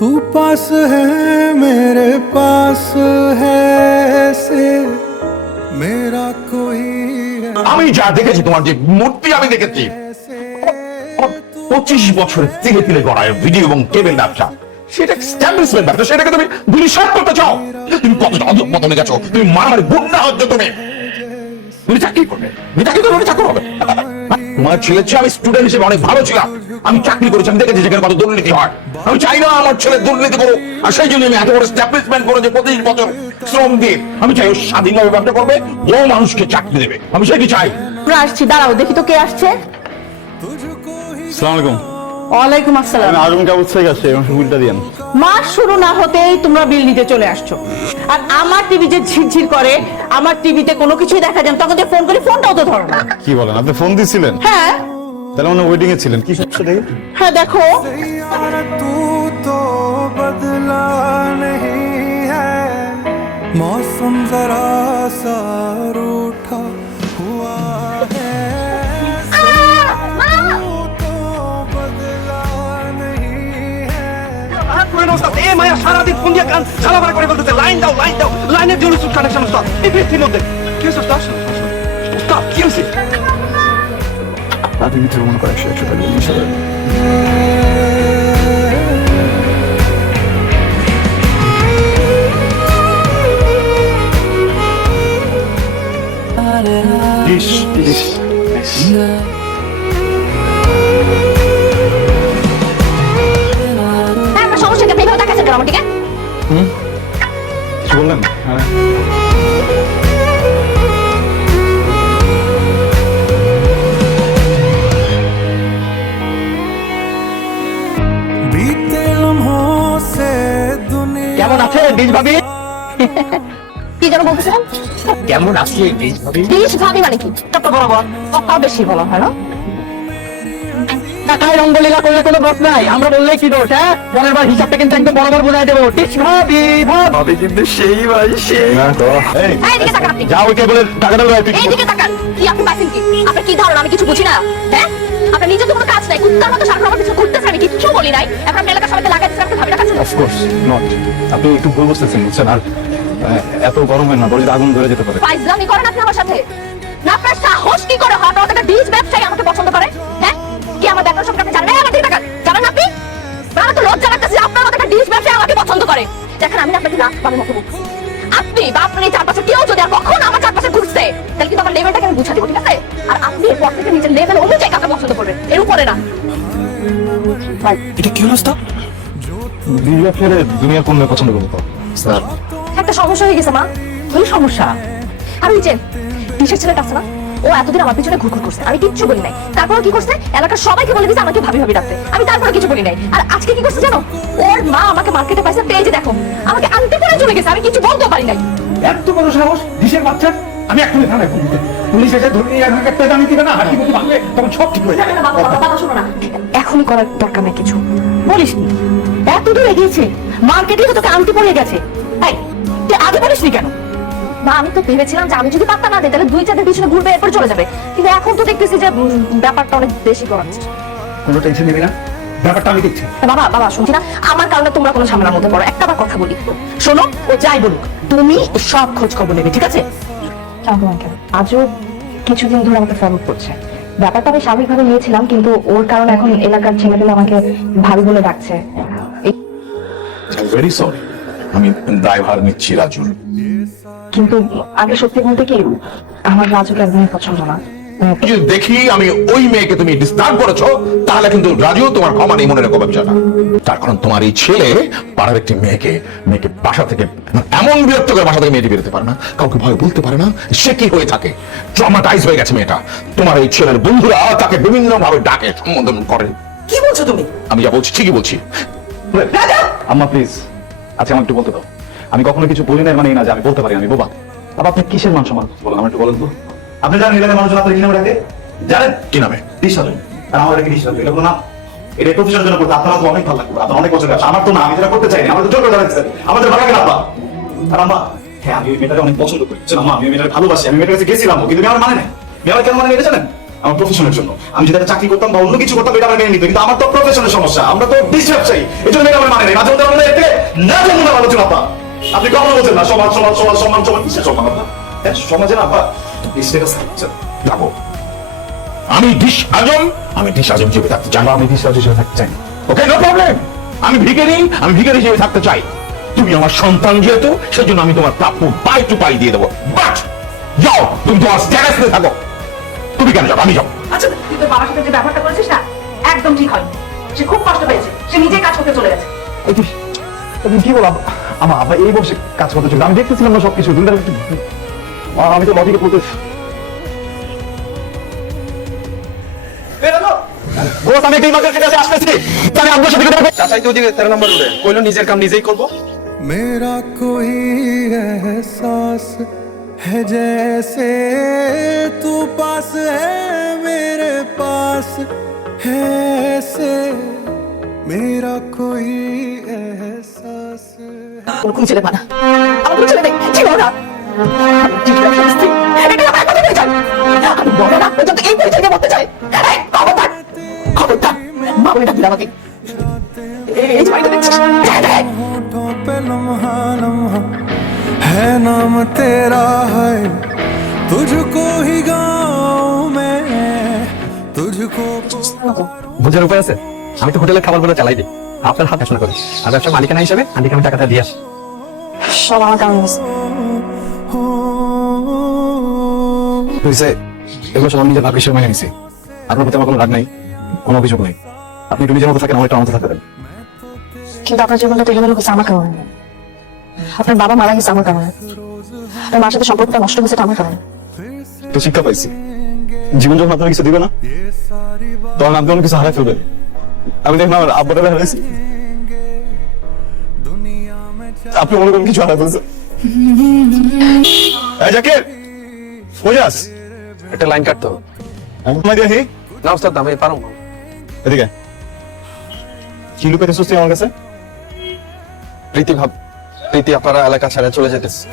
तू पास है मेरे पास है ऐसे मेरा कोई है আমি যা দেখেছি তোমার যে মূর্তি আমি দেখেছি পঁচিশ বছরের তিলে তিলে গড়ায় ভিডিও এবং কেবল ব্যবসা সেটা এস্টাবলিশমেন্ট ব্যবসা সেটাকে তুমি ধূলিসাৎ করতে চাও তুমি কতটা অধপতনে গেছো তুমি মারামারি গুন্ডা হচ্ছে তুমি তুমি চাকরি করবে। তুমি চাকরি করবে চাকরি হবে। তোমার ছেলে আমি স্টুডেন্ট হিসেবে অনেক ভালো ছিলাম। আমি চাকরি করেছি আমি দেখেছি সেখানে কত দুর্নীতি হয়। আমি চাই না আমার ছেলে দুর্নীতি করুক। আর সেই জন্য আমি এত বড় এস্টাবলিশমেন্ট করেছি পঁচিশ বছর শ্রম দিয়ে। আমি চাই ও স্বাধীনভাবে ব্যবসা করবে ও মানুষকে চাকরি দেবে। আমি সেটি চাই। আমরা আসছি দাঁড়াও দেখি তো কে আসছে। সালাম আলাইকুম। ওয়ালাইকুম আসসালাম আমি আজম কাবুল থেকে আসছি এবং বিলটা দিয়েন মাস শুরু না হতেই তোমরা বিল দিতে চলে আসছো আর আমার টিভি যে ঝিরঝির করে আমার টিভিতে কোনো কিছুই দেখা যায় না, তখন যে ফোন করি ফোনটাও তো ধরো না কি বলেন আপনি ফোন দিছিলেন হ্যাঁ তাহলে মানে ওয়েটিং এ ছিলেন কি সমস্যা দেখি হ্যাঁ দেখো यार तू तो बदला नहीं है मौसम जरा सा रूठा দিয়ে কান সালাবার করে বলতেছে লাইন দাও লাইন দাও লাইনের জন্য সুদ কানেকশন স্টপ এই বৃষ্টির মধ্যে কি হয়েছে স্টপ স্টপ কি হয়েছে? রাতে ভিতরে মনে করে একশো একশো টাকা ডিশ হ্যাঁ আপনার সমস্যা আপনি কেন আমার দিকে কি কেমন আছে ডিশ ভাবি? কি যেন বলতেছিলেন কেমন আছে ডিশ ভাবি? ডিশ ভাবি মানে কি? বরাবর। বেশি বলা হয় না? টাকায় রঙ্গলীলা করলে কোনো দোষ নাই। আমরা বললে কি দোষ হ্যাঁ? পরের বার হিসাবটা কিন্তু একদম বরাবর বোঝাই দেবো। ভাবি ভাবি। কিন্তু সেই ভাই সেই। যা ওই কেবলের টাকাটা লয় তুই এইদিকে তাকান। কি আপনি পাইছেন কি? আপনার কি ধারণা? আমি কিছু বুঝি না। হ্যাঁ? আপনার নিজের তো কোনো কাজ নাই। কুত্তার মতো আমার কিছু আমি কিচ্ছু বলি নাই। এখন আপনি এলাকার সবাইকে লাগাইছেন আপনি ভাবি রাখাচ্ছেন অফকোর্স নট আপনি একটু ভুল বুঝতেছেন বুঝছেন? আর এত গরমের না বলে আগুন ধরে যেতে পারে। ফাইজলামি করেন আপনি আমার সাথে। না আপনার সাহস কি করে হয়? আপনার একটা বীজ ব্যবসায়ী আমাকে পছন্দ করে। হ্যাঁ? কি আমার ব্যাপার সম্পর্কে আপনি জানেন আমার দিকে তাকান জানেন আপনি? আমার তো লজ্জা লাগতেছে আপনার মতো একটা বীজ ব্যবসায়ী আমাকে পছন্দ করে। দেখেন আমি আপনাকে রাত পাবেন মতো বলছি। আপনি বা আপনার এই চারপাশে কেউ যদি আর কখনো আমার চারপাশে ঘুরছে তাহলে কিন্তু আমার লেভেলটাকে আমি বুঝা দেবো ঠিক আছে? আর আপনি এরপর থেকে নিজের লেভেল অনুযায়ী কাকে পছন্দ করবেন এর উপরে না। এটা কি হলো দুনিয়া ফেরে দুনিয়ার কোন পছন্দ করব স্যার একটা সমস্যা হয়ে গেছে মা। কি সমস্যা? আর ওই যে বিশেষ ছেলেটা আছে না? ও এতদিন আমার পিছনে ঘুরঘুর করছে। আমি কিচ্ছু বলি নাই। তারপর কি করছে? এলাকার সবাইকে বলে দিয়েছে আমাকে ভাবি ভাবি ডাকতে। আমি তারপরে কিছু বলি নাই। আর আজকে কি করছে জানো? ওর মা আমাকে মার্কেটে পাইছে পেয়েছে দেখো। আমাকে আনতে করে চলে গেছে আমি কিছু বলতেও পারি নাই। এত বড় সাহস? ডিশের বাচ্চা? আমি এখনই থানায় ফোন দিতে। পুলিশ এসে ধরে নিয়ে আমাকে একটা দামি দিবে না? হাঁটি মুখে ভাঙলে তখন সব ঠিক হয়ে যাবে। বাবা, বাবা, বাবা, শোনো না। এখনই করার দরকার নেই কিছু। বলিস নি। এত দূর এগিয়েছে। মার্কেটে তো তোকে আনতে পড়ে গেছে। এই তুই আগে বলিস নি কেন? না আমি তো ভেবেছিলাম যে আমি যদি পাত্তা না দিই তাহলে দুই চারদের পিছনে ঘুরবে এরপর চলে যাবে। কিন্তু এখন তো দেখতেছি যে ব্যাপারটা অনেক বেশি করাচ্ছে। কোনো টেনশন নিবি না। ব্যাপারটা আমি দেখছি। বাবা বাবা শুনছি না? আমার কারণে তোমরা কোনো ঝামেলার মধ্যে পড়ো। একটা কথা বলি। শোনো ও যাই বলুক তুমি সব খোঁজ খবর নেবে ঠিক আছে? আজও কিছুদিন ধরে আমাকে ফলো করছে। ব্যাপারটা আমি স্বাভাবিকভাবে নিয়েছিলাম কিন্তু ওর কারণে এখন এলাকার ছেলেগুলো আমাকে ভাবি বলে ডাকছে। ভেরি সরি আমি দায়ভার নিচ্ছি রাজুর কিন্তু আগে সত্যি বলতে কি আমার রাজুকে একদমই পছন্দ না। মানে যদি দেখি আমি ওই মেয়েকে তুমি ডিস্টার্ব করেছ তাহলে কিন্তু রাজু তোমার ক্ষমা নেই মনে রেখো ব্যবসাটা তার কারণ তোমার এই ছেলে পাড়ার একটি মেয়েকে মেয়েকে বাসা থেকে এমন বিরক্ত করে বাসা থেকে মেয়েটি বেরোতে পারে না কাউকে ভয় বলতে পারে না সে কি হয়ে থাকে? ট্রমাটাইজ হয়ে গেছে মেয়েটা। তোমার এই ছেলের বন্ধুরা তাকে বিভিন্ন ভাবে ডাকে সম্বোধন করে। কি বলছো তুমি? আমি যা বলছি ঠিকই বলছি। আম্মা প্লিজ আচ্ছা আমার একটু বলতে দাও। আমি কখনো কিছু বলি না মানে এই না যে আমি বলতে পারি আমি বোবা। আবার আপনি কিসের মান সম্মান? বলেন আমার একটু বলেন তো। আপনি জানেন এলাকার মানুষজন আপনার কি নামে ডাকে? জানেন? কি নামে? দিশালু আর আমার ডাকে দিশালু এটা কোনো নাম। এটা জন্য করতে আপনারা তো অনেক ভালো লাগবে। আপনার অনেক বছর আমার তো না আমি যেটা করতে চাই না আমাদের জোর করে দাঁড়াচ্ছে আমাদের ভালো লাগে আব্বা? আর আম্মা। হ্যাঁ আমি ওই মেয়েটাকে অনেক পছন্দ করি। আম্মা আমি ওই মেয়েটাকে ভালোবাসি। আমি মেয়েটার কাছে গেছিলাম কিন্তু আমার মানে নাই। মেয়ে আমার কেন মানে এটা জানেন? আমার প্রফেশনের জন্য। আমি যদি চাকরি করতাম বা অন্য কিছু করতাম এটা আমার মেনে নিত কিন্তু আমার তো প্রফেশনের সমস্যা। আমরা তো ব্যবসায়ী। এই জন্য আমার মানে নেই। মাঝে মধ্যে আমাদের না জানুন না আলোচনা আপনি কখনো বলছেন না সমাজ সমাজ সমাজ সম্মান সমান কিসের সম্মান হ্যাঁ সমাজে না আপা স্টেটাস যাব। আমি ডিশ আজম আমি ডিশ আজম হিসেবে থাকতে চাই। আমি হিসেবে থাকতে চাই। ওকে নো প্রবলেম আমি ভিখারি আমি ভিখারি হিসেবে থাকতে চাই। তুমি আমার সন্তান যেহেতু সেজন্য আমি তোমার প্রাপ্য পাই টু পাই দিয়ে দেবো। বাট যাও তুমি তোমার স্ট্যাটাস থাকো। তুমি কেন যাও? আমি যাও আচ্ছা তুই তোর বাবার সাথে যে ব্যবহারটা করেছিস না একদম ঠিক হয়নি। সে খুব কষ্ট পেয়েছে। সে নিজেই কাজ করতে চলে গেছে। তুমি কি বলো? আমার আব্বা এই বসে কাজ করতে চলে আমি দেখতেছিলাম না সবকিছু তুমি তাহলে একটু- আ- আমি তো লজিকে বলতেছি বস আমি এই মার্কেটের কাছে আসতেছি আমি আপনার সাথে কথা চাচাই তো ওদিকে তেরো নম্বর রোডে কইলো নিজের কাম নিজেই করবো मेरा कोई एहसास है जैसे तू पास है मेरे पास है ऐसे मेरा कोई एहसास है কোনো কোনো ছেলে মানা আমার কোনো ছেলে নেই ছিল না আমি ঠিক ব্যবসার স্ত্রী। এটাই আমার একমাত্র পরিচয়। আমি বড় না পর্যন্ত এই পরিচয় নিয়ে মরতে চাই এই, খবরদার খবরদার মা বলে ডাকবি না আমাকে এই- এই যে বাড়িটা দেখছিস যায় দেখ होठों पे लम्हा लम्हा है नाम तेरा है तुझको ही गाऊं मैं तुझको বোঝার উপায় আছে আমি তো হোটেলে খাবারগুলো চালাই দিই। আপনার হাত দেখাশোনা করি। আর ব্যবসার মালিকানা হিসেবে আন্টিকে আমি টাকাটা দিয়ে আসি। সব আমার কারণে হয়েছে। এগুলো সব আমি নিজের ভাগ্য হিসেবে আপনার প্রতি আমার কোনো রাগ নাই কোনো অভিযোগ নেই। আপনি একটু নিজের মতো থাকেন আমার একটু আমার থাকতে দেন কিন্তু আপনার জীবনটা তো এলোমেলো হচ্ছে আমার কারণে আপনার বাবা মারা গেছে আমার কারণে আপনার মার সাথে সম্পর্কটা নষ্ট হয়েছে আমার কারণে তো শিক্ষা পাইছি। জীবন যখন আপনার কিছু দিবে না? তখন আপনি অনেক কিছু হারাই ফেলবেন আমি দেখলাম আমার আব্বাটা আপনি ওরকম কিছু একটা লাইন কাটতে হবে। আমি দেখি। না ওস্তাদ আমি পারো এদিকে। কি লুকাতে সুস্থ আমার কাছে? প্রীতি ভাব প্রীতি আপনারা এলাকা ছেড়ে চলে যেতেছে।